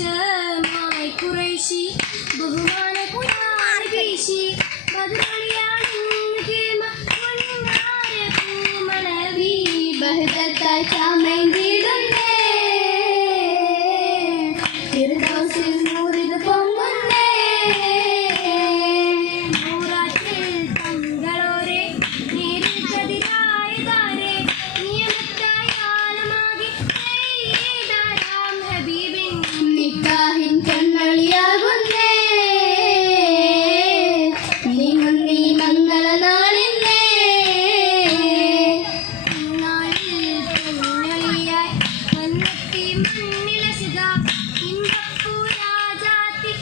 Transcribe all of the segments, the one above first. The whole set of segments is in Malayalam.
ആദർശമായി ഖുറൈശി ബഹുമാന ഖുർആൻ വീശി ബദറിയാണെന്ന് കേമ പൊന്നാര പൂമലവി ബഹദത്തായി ചാമേന്തിടുന്നേ ഫിർദൗസിൽ നൂറിത് പൊങ്ങുന്നേ നൂറാറ്റിൽ തങ്ങളോരെ നേരിൽ കതിരായതാരെ നിയമത്തായ ആലമാകെ ചെയ്താരാം ഹബീബിൻ നിക്കാഹിൻ കണ്ണളിയാകുന്നേ നീങ്ങുന്നീ മംഗളനാളിന്നേ നാളിൽ പൊന്നളിയായി വന്നെത്തി മണ്ണിലസുക ഇമ്പപ്പൂരാജാത്തി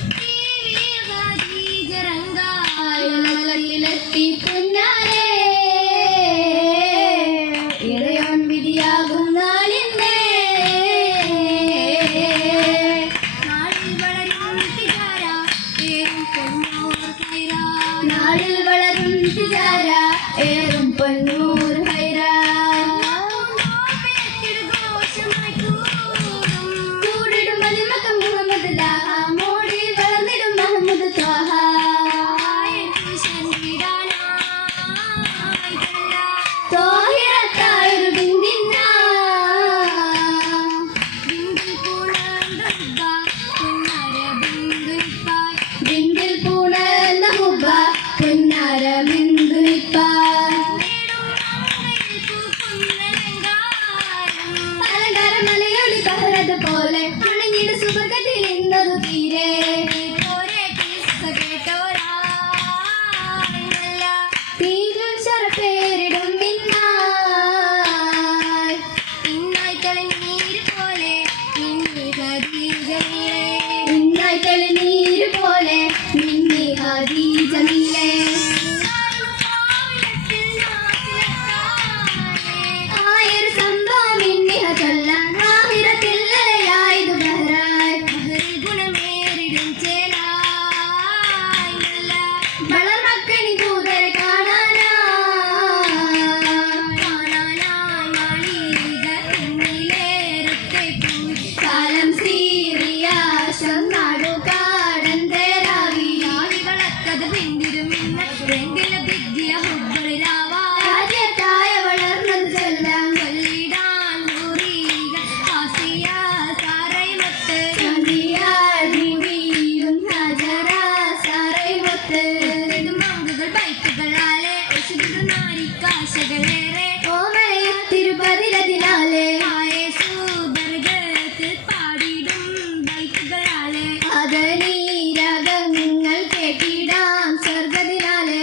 ഖദീജറങ്കായിലെത്തി പൊന്നാരേ ഇറയോൻ വിധിയാകും നാളിന്നേ നാളിൽ വളരും തിജാര ഏറും പൊന്നൂർ ഹൈറ നാളിൽ വളരും തിജാര ഏറും പൊന്നൂർ ഹൈറ കൂടിടും മതിമക്കം മുഹമ്മദ് ലാഹ മോടി വളർന്നിടും മുഹമ്മദ് ത്വാഹ തോഹിറത്തായൊരു ബിന്ദിന്ന ബിന്ദിൽ പൂണർന്ന ഹുബ്ബ പുന്നാര ബിന്ദുനിപ്പായ് അലങ്കാര മലയൊളി ബഹ്റത് പോലെ അണഞ്ഞിട് സുബർഗത്തിൽ ഇന്നത് തീരെ തീരും ശരപ്പേരിടും മിന്നായ് ഇന്നായി തെളിനീര് പോലെ മിന്നി ഖദീജമീലെ ഇന്നായി തെളിനീര് പോലെ മിന്നി ഖദീജമീലെ ആയൊരു സംഭവം ഇന്നിഹ ചൊല്ലാൻ ആഹിറത്തില്ലയായത് ബഹ്റായ് ഗുണമേറിടും ചേലായ് വളർമക്കണി കൂതരെ കാണാനായി മാളിക എന്നിലേറത്തെ പോയി കാലം സീറിയാശം നാടു കാടൻ തേരാവി വളർത്തത് പിന്തിരും രംഗില വിദ്യ ഹുബ്ബളിലാവാ രാജ്യത്തായ വളർന്നത് ചെല്ലാം കൊല്ലിടാൻ നൂറീക ആസിയ സാറൈമത്ത് ചന്ദിയാടിയും ഹജറ സാറൈമത്ത് മങ്കുകൾ ബൈക്കുകളാലെ ഒശുദു നാരിക്കാശകളേറെ ഓമനയുത്തിരുപതിരതിനാലെ ആയേസൂദർഗത്തിൽ പാടിടും ബൈക്കുകളാലെ അതനീരകങ്ങൾ കേട്ടിടാം സ്വർഗതിനാലെ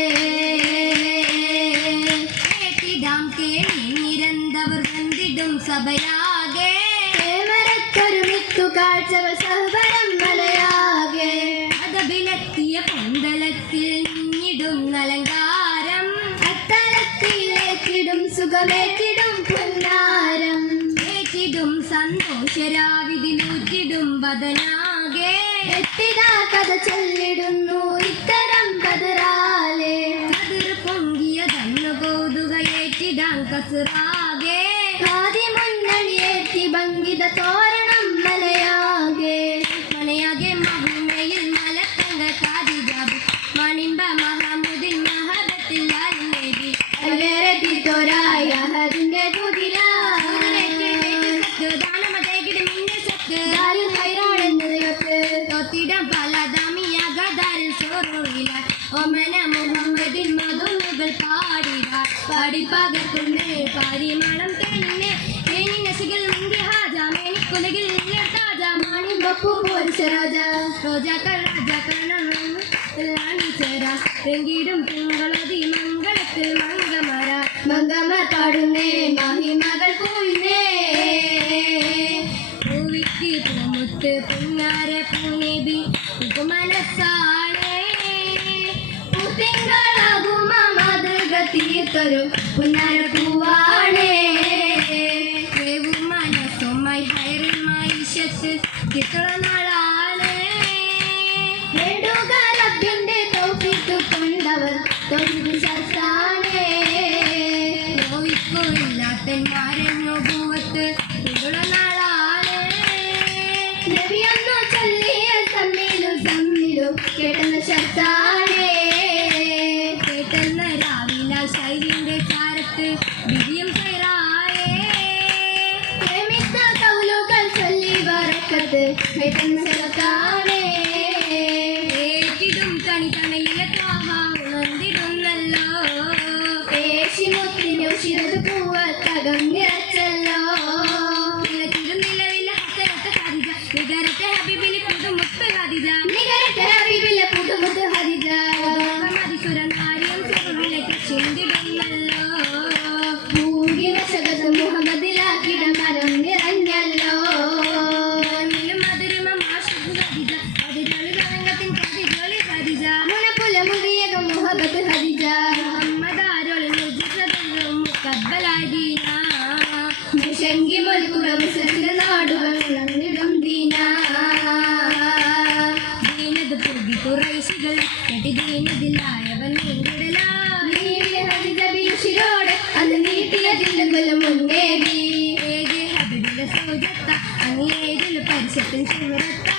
കേട്ടിടാം കേളി നിരന്തവർ വന്നിടും സഭയാകെ മരത്തൊരുമിത്തു കാഴ്ചകൾ സഹബരം മലയാകെ അതബിലെത്തിയ പന്തളത്തിൽ നിന്നിടും അലങ്കാരം അത്തലത്തിലേറ്റിടും സുഖമേറ്റിടും പുന്നാരം ഏറ്റിടും സന്തോഷരാവിതിലൂറ്റിടും ബദനാകെ എത്തിതാ കഥ ചൊല്ലിടുന്നു ഇത്തരം കതിറാലെ കതിർ പൊങ്കിയതന്നു കൗതുകയേറ്റിടാൻ കസുറാകെ ആദി മുന്നണിയേറ്റി ഭംഗിത തോരണം മലയാകെ മലയാകെ മഹിമയിൽ മലത്തങ്ക കാതിജാബ് മണിമ്പ മഹമുദിൻ മഹദത്തിൽ ലാലിനേബി അൽവേറെത്തി തോരായ അതിന്റെ തുതിലാ ദാനമതേകിടും ഇന്നെ സത്ത് ദാരിൽ ഹൈറാണെന്നത് യൊത്ത് തൊത്തിടം പല ദാമിയാക ദാരിൽ സോറോയില ഒമന മുഹമ്മദിൻ മധുനുകൾ പാടിട പാടി പകർത്തുന്നേ പാരിമണം തേനിന്നെ തേനിനസികൾ മുങ്കി ഹാജ മേനിക്കുലകിൽ താജ മാണി ബപ്പു പോരിച്ചരാജ റോജാക്കൾ റാണിച്ചര രംഗിടും തിങ്കളതി മംഗളത്തിൽ മംഗമര മംഗമർ പാടുന്നേ മഹിമകൾ പൂന്നേ പൂവിക്ക് പൂമുത്ത് പുന്നാര പൂനബി മനസ്സാണേ പൂത്തിങ്കളാകുമ മാതൃക തീർത്തൊരു പുന്നാര പൂവാണേ മനസ്സുമായി ഹൈറിൽ മൈശത്ത് ചിത്ര നാളാണേ നെടുകാലത്തിന്റെ തോപ്പിട്ടു കൊണ്ടവർ തൊഴിൽ ശാസ്ത്രാണേ നോവിക്കില്ലാത്തന്മാരെ നോപൂവത്ത് നാളാണ് നബിയൊന്നു കേട്ടെന്ന ശബ്ദാണേ കേട്ടെന്ന രാവില ശൈലിന്റെ ചാരത്ത് വിധിയും കയറായേ പ്രേമിച്ച കൗലുകൾ ചൊല്ലി വറക്കത്ത് കേട്ടെന്ന ശബ്ദാണേ ഏറ്റിടും തണി തണയിലെ താവ ഉണർന്നിടുന്നല്ലോ പേശിമുത്തിനു ശിരത് പൂവത്തകം നിറച്ചല്ലോ നിലവിലെ ഹസരത്ത് ഹരിജ നികരത്തെ ഹബീബിലെ പുതുമുത്ത് ഹരിജ നികരത്തെ ഹബീബിലെ പുതുമുത്ത് ഹരിജ മതിസുരനാരിയം ചെറുവിലേക്ക് ചിന്തിടുന്നല്ലോ ഭൂഗിന ജഗത് മുഹമ്മദിലാക്കിട മരം നിറഞ്ഞല്ലോ മധുരമ മാഷു ഹരിജ അതിരളി രംഗത്തിൻ കതിരളി ഹരിജ മുനപ്പുല മുറിയക മുഹബത്ത് ഹരിജ മുഹമ്മദാരോളി മുജിസദും മുഖബ്ബലാദീന മുശങ്കി മുൽക്കുറവ് സച്ചില നാടുകൾ ഉണർന്നിടും ദീന ദീനത് പുകി കുറൈശികൾ കെട്ടി ദീനതിലായവൻ നീണ്ടിടലാ ഹരിജ ബീഷിരോട് അന്ന് നീട്ടിയ ജില്ലകളും മുന്നേറി ഏകെ ഹബീബിലെ സൗജത്ത അങ്ങേതിൽ പരിസരത്തിൽ ശുഹറത്ത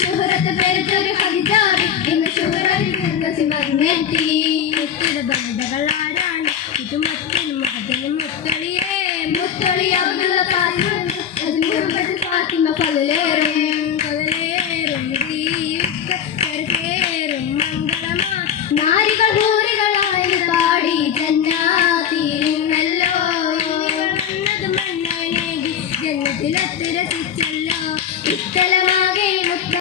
ശുഹറത്ത് പെരുത്തൊരു ഹരിജാബി ഇന്ന് ശുഹറത്തി വന്നെത്തി എത്തിയ ബന്ധകൾ ആരാണ് ചുറ്റുമത്തിൽ മുഖത്തിനും മുത്തളിയേ മുത്തളി അബ്ദുള്ള